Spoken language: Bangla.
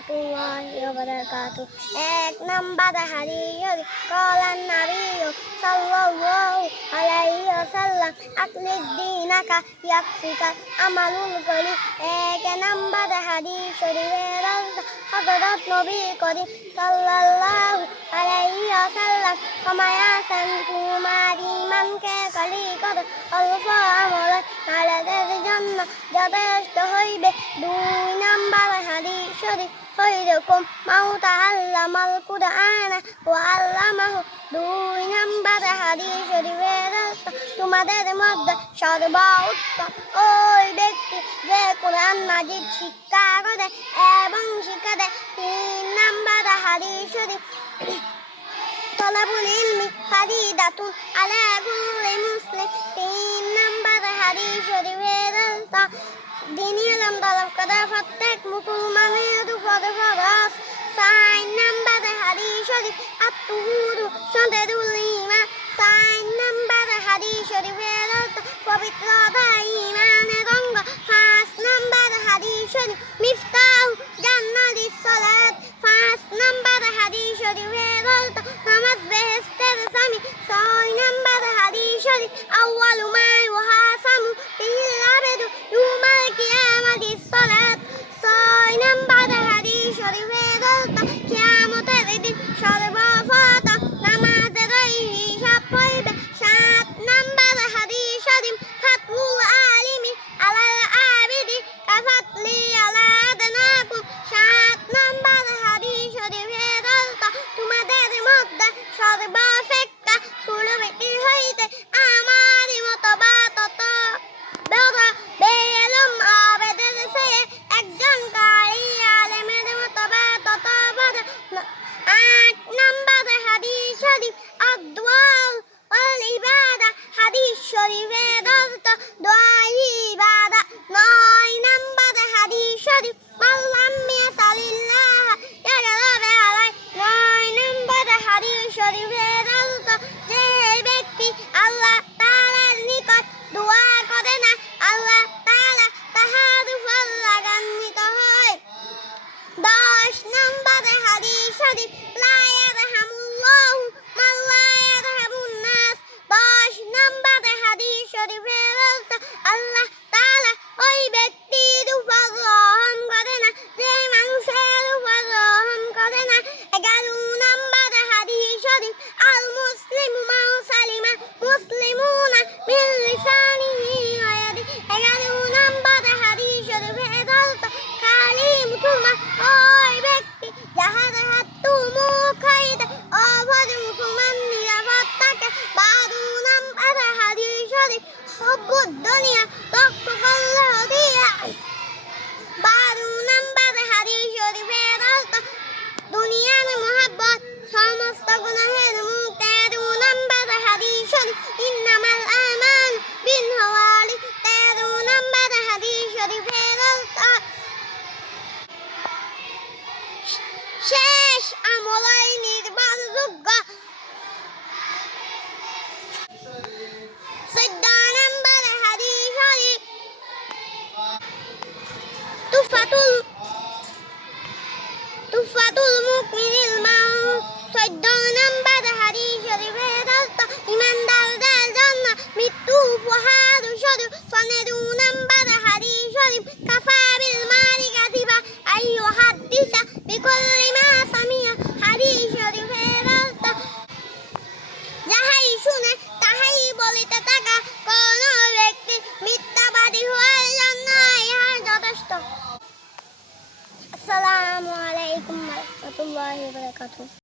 রাহমাতুল্লাহি ওয়া বারাকাতুহু। এক নাম্বার হাদিস ক্বালান নবী সাল্লাল্লাহু আলাইহি ওয়াসাল্লাম আকলিদ দীনাকা ইয়াকফিকা আমালুল কলিল। এক নাম্বার হাদিস শরীফের হযরত নবী করিম সাল্লাল্লাহু আলাইহি ওয়াসাল্লাম কমায়াসান তোমার ঈমানকে কলি করো, অল্প আমলে নারীদের জন্য যথেষ্ট হইবে। দুই নাম্বার হাদিস শরীফ ওইরকম মাউতা আল্লামাল কুরআন ও আল্লামাহু। দুই নাম্বার হাদিস শরীফের তোমাদের মধ্যে সর্বোত্তম ওই ব্যক্তি যে কোরআন মাজিদ শিক্ষা করে এবং শিক্ষা দেয়। তিন নাম্বার হাদিস শরীফ তলাবুল ইলমি ফারিদাতুন আলা কুল্লি মুসলিম। তিন নাম্বার হাদিস শরীফের দ্বীনি ইলম তলব করা প্রত্যেক মুসলমানের উপর ফরজ। চার নাম্বার হাদিস শরীফ আত-তুহুরু শাতরুল ঈমান। চার নাম্বার হাদিস শরীফের পবিত্রতা ঈমানের অঙ্গ। পাঁচ নাম্বার হাদিস শরীফ মিফতাহু জান্নাতিস সালাত। পাঁচ নাম্বার হাদিস শরীফের নামাজ বেহেশতের চাবি। ছয় নাম্বার হাদিস শরীফ আউয়ালু মা ইউহাসাবু বিহিল আবদু ইয়াউমাল কিয়ামাতিস সালাত। ছয় নাম্বার হাদিস শরীফের কিয়ামতের দিন সর্বপ্রথম নামাজের হিসাব হইবে। সাত নাম্বার হাদিস শরীফ ফাতহুল আলিমি আলাল আবিদি কাফাতলি আলা আদনাকুম। সাত নাম্বার হাদিস শরীফের তোমাদের মধ্যে সর্বশেষটা ষোলটি হইতে আমারই মতো বা তত বেইলম আবেদের চেয়ে একজন কারি আলেমের মতো বা তত বড়। আট নাম্বার হাদিস শরীফ আদ-দুআ ওয়াল ইবাদা। হাদিস শরীফের অর্থ দোয়া ইবাদত। নয় নাম্বার হাদিস শরীফ মাল্লাম ইয়াসালিল্লাহ ইয়াগফির আলাইহি। নয় নাম্বার হাদিস শরীফের অর্থ যে ব্যক্তি আল্লাহ তাআলার নিকট দোয়া করে না, আল্লাহ তাআলা তাহার উপর রাগান্বিত হয়। দশ নাম্বার হাদিস শরীফ লা ইয়ারহামুল্লাহু মান লা ইয়ারহামুন নাস। দশ নাম্বার হাদিস শরীফের অর্থ আল্লাহ তাআলা ওই ব্যক্তির উপর রহম করে না যে মানুষের উপর রহম করে না। 11 নাম্বার হাদিস শরীফ আল মুসলিমু মান সালিমা মুসলিমুনা মিন লিসানিহি ওয়া ইয়াদিহি। 11 নাম্বার হাদিস শরীফের অর্থ খালি মুসলমান ওই ব্যক্তি যাহার হাত মুখ হইতে অপর মুসলমান নিরাপদ থাকে। 12 নাম্বার হাদিস শরীফ হুব্বুদ দুনিয়া রক্তকল্ল দিয়া। 12 নাম্বার হাদিস শরীফের অর্থ দুনিয়ার মহব্বত সমস্ত গুনাহের মুখ। 13 নাম্বার হাদিস শরীফ ইন্নামাল আমালু বিন্নিয়াতি। 13 নাম্বার হাদিস শরীফের অর্থ শেষ আমলই নির্ভরযোগ্য। 14 নাম্বার হাদিস শরীফ তুফাতুল মুমিনিল মাউত। 14 নাম্বার হাদিস শরীফের অর্থ ঈমানদারদের জন্য মৃত্যু উপহার স্বরূপ। 15 নাম্বার হাদিস শরীফ কাফা বিল মারি কাযিবা আইয়ুহাদ্দিসা বিকুল্লি মা সামিআ। হাদিস শরীফের অর্থ যাহাই শুনে তাহাই বলিতে থাকা। কোন ব্যক্তি মিথ্যাবাদী হওয়ার জন্য ইহা যথেষ্ট। আসসালামু আলাইকুম ওয়া রাহমাতুল্লাহি ওয়া বারাকাতুহু।